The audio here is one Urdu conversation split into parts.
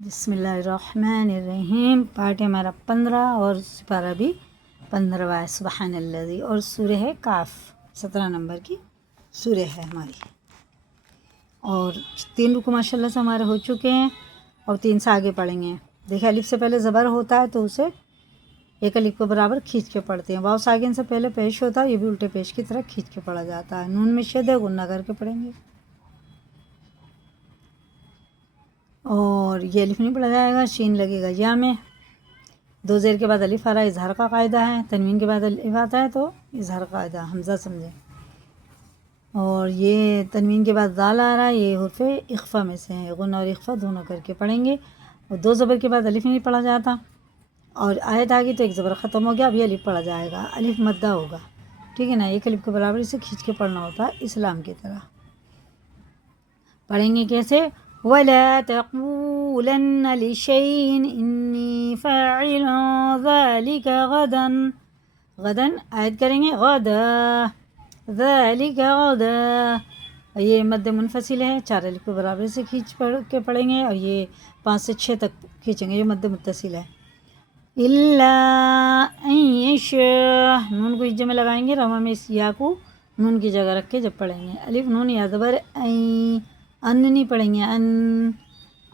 بسم اللہ الرحمن الرحیم، پارٹ ہمارا 15 اور سپارہ بھی 15 ہے، سبحان الذی، اور سورہ ہے کاف، 17 نمبر کی سورہ ہے ہماری، اور 3 رکوع ماشاءاللہ سے ہمارے ہو چکے ہیں اور 3 سے آگے پڑھیں گے۔ دیکھیں الف سے پہلے زبر ہوتا ہے تو اسے ایک الف کے برابر کھینچ کے پڑھتے ہیں، واو ساکن سے پہلے پیش ہوتا ہے، یہ بھی الٹے پیش کی طرح کھینچ کے پڑھا جاتا ہے۔ نون میں شد ہے، غنہ کر کے پڑھیں گے، اور یہ الف نہیں پڑھا جائے گا، شین لگے گا یا میں، 2 زیر کے بعد الف آ رہا ہے، اظہار کا قاعدہ ہے، تنوین کے بعد الف آتا ہے تو اظہار کا قاعدہ، حمزہ سمجھیں، اور یہ تنوین کے بعد دال آ رہا ہے، یہ حرف اخفا میں سے ہیں، غنہ اور اخفا دونوں کر کے پڑھیں گے، اور 2 زبر کے بعد الف نہیں پڑھا جاتا، اور آیت آ گئی تو ایک زبر ختم ہو گیا، ابھی الف پڑھا جائے گا، الف مدہ ہوگا، ٹھیک ہے نا، ایک الف کے برابر اسے کھینچ کے پڑھنا ہوتا ہے اسلام کی طرح۔ پڑھیں گے کیسے؟ وَلَا تَقُولَنَّ لِشَيْءٍ إِنِّي فَاعِلٌ ذَلِكَ غَدًا، غدن آیت کریں گے غدا، ذَلِكَ غدا، یہ مد منفصل ہے، 4 الف کے برابر سے کھینچ پڑھ کے پڑھیں گے، اور یہ 5 سے 6 تک کھینچیں گے، یہ مد متصل ہے۔ إِلَّا أَن يَشَاءَ، نون کو ہجے میں لگائیں گے، رواں میں اس یا کو نون کی جگہ رکھ کے جب پڑھیں گے، الف نون یا زبر این، ان نہیں پڑھیں گے، ان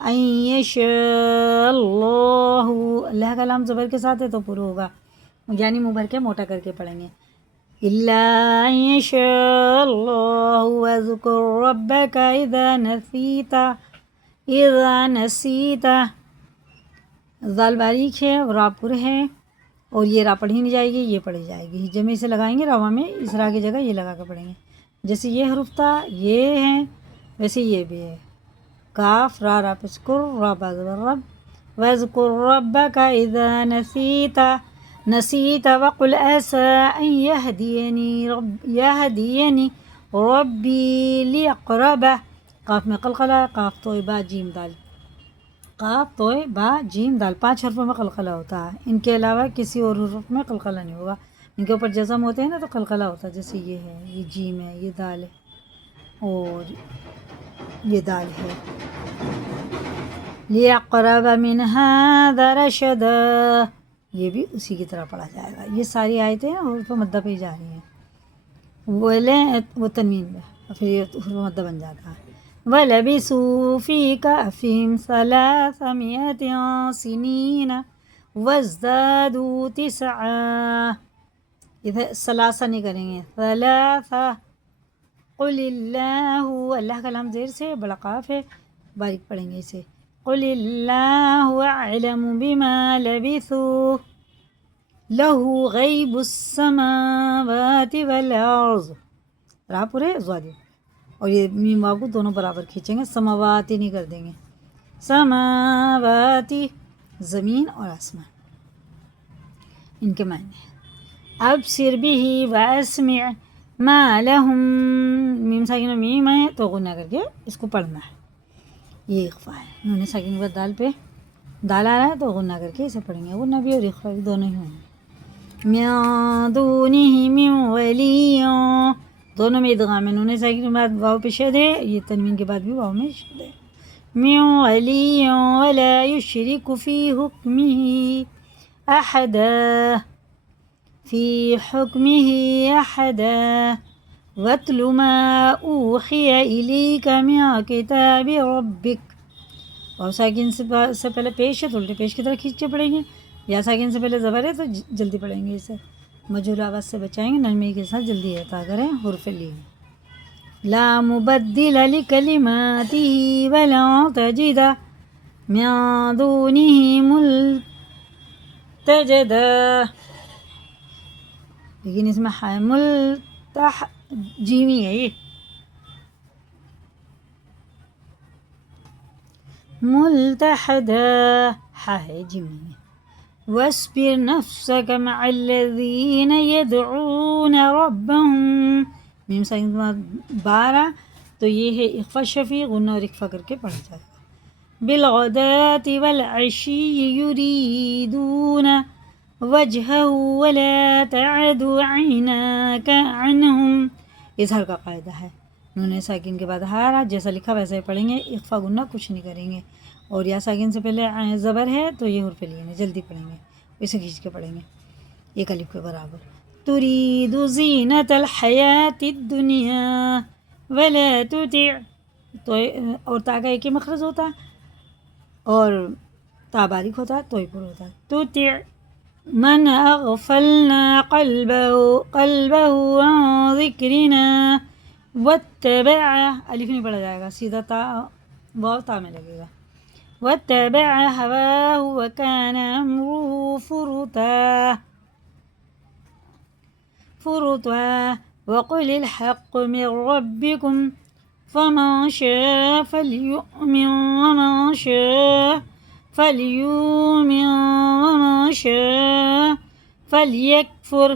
یشاء اللہ، اللہ کا لام زبر کے ساتھ ہے تو پورا ہوگا، یعنی منہ بھر کے موٹا کر کے پڑھیں گے، الا ان یشاء اللہ واذکر ربک اذا نسیت، اذا نسیت، ذال باریک ہے اور را پر ہے، اور یہ را پڑھی نہیں جائے گی، یہ پڑھی جائے گی، ہجے میں اسے لگائیں گے، رواں میں اس را کی جگہ یہ لگا کے پڑھیں گے، جیسے یہ حرف تھا یہ ہے ویسے یہ بھی ہے، کاف را را پسکر را بازبر رب، وَاذْكُرْ رَبَّكَ إِذَا نَسِيتَ، نسیت وَقُلْ عَسَىٰ أَن يَهْدِيَنِي رَبِّي لِأَقْرَبَ، قاف میں قلقلہ، قاف تو با جیم دال، قاف تو با جیم دال، 5 حرفوں میں قلقلہ ہوتا ہے، ان کے علاوہ کسی اور حرف میں قلقلہ نہیں ہوگا، ان کے اوپر جزم ہوتے ہیں نا تو قلقلہ ہوتا ہے، جیسے یہ ہے، یہ جیم ہے، یہ دال ہے، اور یہ دال ہے، لِأَقْرَبَ مِنْ هَذَا رَشَدًا، یہ بھی اسی کی طرح پڑھا جائے گا، یہ ساری آیتیں حروف مدہ پہ ہی جا رہی ہیں، وہ تنوین میں، اور پھر یہ حروف مدہ بن جاتا ہے، وَلَبِثُوا فِي كَهْفِهِمْ 300 سِنِينَ وَازْدَادُوا 9، ادھر ثلاثہ نہیں کریں گے، ثلاثہ، قل اللہ، اللہ کا لام زیر سے، بڑا قاف ہے، باریک پڑھیں گے اسے، قل اللہ اعلم بما لبثوا لہ غیب السماوات والارض، را پورے زوادی، اور یہ میم واو کو دونوں برابر کھینچیں گے، سماواتی نہیں کر دیں گے، سماواتی، زمین اور آسمان، ان کے معنی ہیں، ابصر به واسمع ما لهم، میم ساکن میم ہے تو غنہ کر کے اس کو پڑھنا ہے، یہ اخفا ہے، نون ساکن کے بعد دال پہ دال آ رہا ہے تو غنہ کر کے اسے پڑھیں گے، غنہ بھی اور اخفا بھی دونوں ہی ہوں گے، من دونہ من ولی، دونوں میں ادغام ہے، نون ساکن کے بعد واو پہ شد ہے، یہ تنوین کے بعد بھی واو میں شد ہے، من ولی ولا یشرک فی حکمہ احدا، فی حکمہ احدا، وَاتْلُ مَا أُوحِيَ إِلَيْكَ مِن كِتَابِ رَبِّكَ، اور ساکن سے پہلے پیش ہے تو الٹے پیش کی طرح کھینچ کے پڑھیں گے، یا ساکن سے پہلے زبر ہے تو جلدی پڑھیں گے، اسے مجھول آواز سے بچائیں گے، نرمی کے ساتھ جلدی عطا کریں، حرف لین، لا مبدل لکلماتہ ولن تجد من دونہ ملتجدا، لیکن اس میں جیمی ہے، یہ ملتحدا، ہا ہے جیمی ہے، وَاصْبِرْ نَفْسَكَ مَعَ الَّذِينَ يَدْعُونَ رَبَّهُمْ، میم ساکن کے بعد 12 تو یہ ہے اخفا شفیع، غنہ اور اخفا کر کے پڑھا جائے گا، بِالْغَدَاةِ وَالْعَشِيِّ يُرِيدُونَ وَجْهَهُ وَلَا تَعْدُ عَيْنَاكَ عَنْهُمْ، اظہار کا قاعدہ ہے، نون ساکن کے بعد ہارا جیسا لکھا ویسا ہی پڑھیں گے، اخفا غنہ کچھ نہیں کریں گے، اور یا ساکن سے پہلے زبر ہے تو یہ حرف لین ہے، جلدی پڑھیں گے، اسے کھینچ کے پڑھیں گے ایک الف کے برابر. تريد زینت الحیات الدنیا ولا تطع، تو اور تا کا ایک ہی مخرج ہوتا ہے اور تا باریک ہوتا ہے تو ہی پر ہوتا ہے. تطع من اغفلنا قلبه عن ذکرنا واتبع، الف نہیں پڑھا جائے گا، سیدھا تا واو تا میں لگے گا. واتبع هواه وكان أمره فرطا وقل الحق من ربكم فمن شاء فليؤمن ومن شاء فليكفر.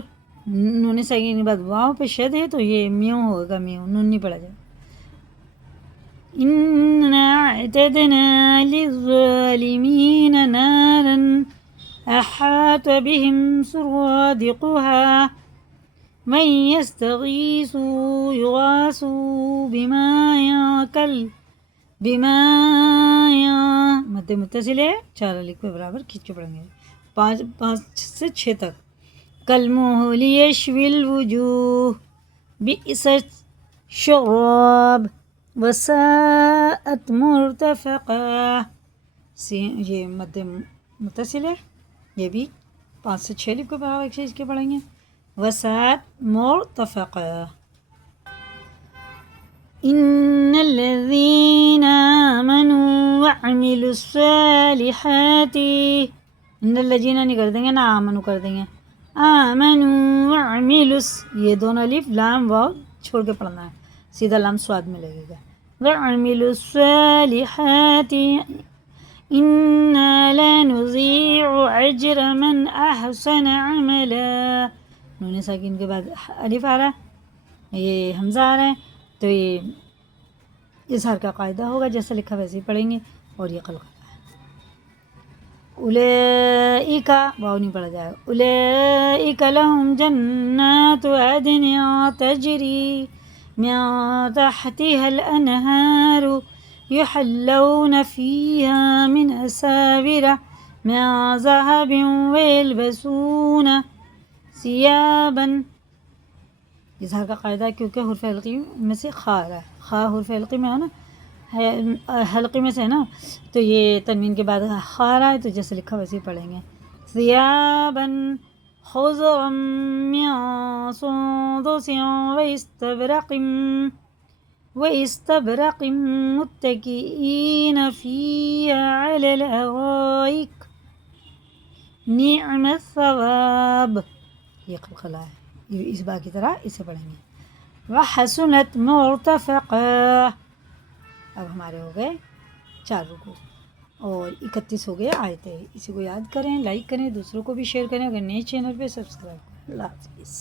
نون ساکن بعد واو پہ شد ہے تو یہ میوں ہوگا، میوں نون نہیں پڑھا جائے. إنا اعتدنا للظالمين نارا أحاط بهم سرادقها من يستغيثوا يغاثوا بماء مد متصل ہے، 4 الف کے برابر کھینچ کے پڑھیں گے 5 سے 6 تک. كالمهل يشوي الوجوه بئس الشراب وساءت مرتفقا، یہ مد متصل ہے، یہ بھی 5 سے 6 الف کے برابر کھینچ کے پڑھیں گے. وساءت مرتفقا. ان الذين آمنوا وعملوا الصالحات، ان الذين نہیں کر دیں گے نا، آمنوا کر دیں گے. آمنوا وعملوا، یہ دونوں الف لام واو چھوڑ کے پڑھنا ہے، سیدھا لام سواد میں لگے گا. وعملوا الصالحات انا لا نضيع اجر من احسن عملا. نون ساکن کے بعد الف آ رہا ہے، یہ حمزہ آ رہا ہے، تو یہ اظہار کا قاعدہ ہوگا، جیسا لکھا ویسے ہی پڑھیں گے. اور یہ قلقلہ ہے. اولئک، واو نہیں پڑھا جائے گا. اولئک لهم جنات عدن تجری من تحتها الانہار يحلون فيها من أساور من ذهب ويلبسون ثيابا. اظہار کا قاعدہ ہے کیونکہ حرف حلقی میں سے خا رہا ہے، خا حرف حلقی میں ہے نا، حلقی میں سے ہے نا، تو یہ تنوین کے بعد خا رہا ہے، تو جیسے لکھا ویسے ہی پڑھیں گے. ثيابا خضرا من سندس واستبرق متكئين فيها على الأرائك نعم الثواب. یہ قلقلہ ہے، اس بار کی طرح اسے پڑھیں گے. وحسنت مرتفقا. اب ہمارے ہو گئے 4 رکوع اور 31 ہو گئے آیتیں. اسی کو یاد کریں، لائک کریں، دوسروں کو بھی شیئر کریں. اگر نئے چینل پہ سبسکرائب کریں. اللہ حافظ.